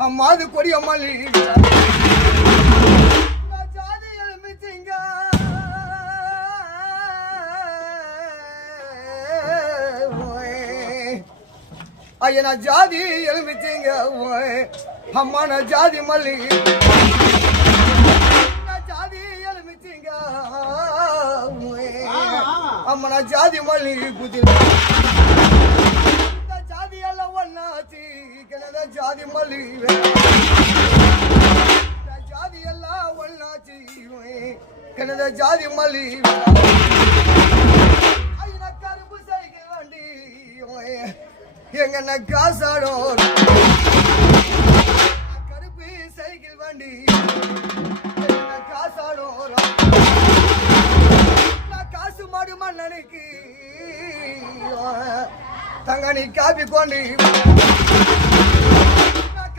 அம்மாது கொடிய மல்லி ஜாதி எலுமிச்சிங்க ஐயா ஜாதி எலுமிச்சிங்க அம்மா நான் ஜாதி மல்லி ஜாதி எலுமிச்சிங்க அம்மா நான் ஜாதி மல்லி குதி ஜாதி எல்லாம் ஒன்னாச்சு ஜாதி மல்லி ஜாதி எல்லாம் ஒன்னாச்சு கனத ஜாதி மல்லி கருப்பு சைக்கிள் வண்டி எங்க காசாடும் கருப்பு சைக்கிள் வண்டி காசாடும் காசு மாடு மன்னனுக்கு தங்க நீ காப்பி கொண்டு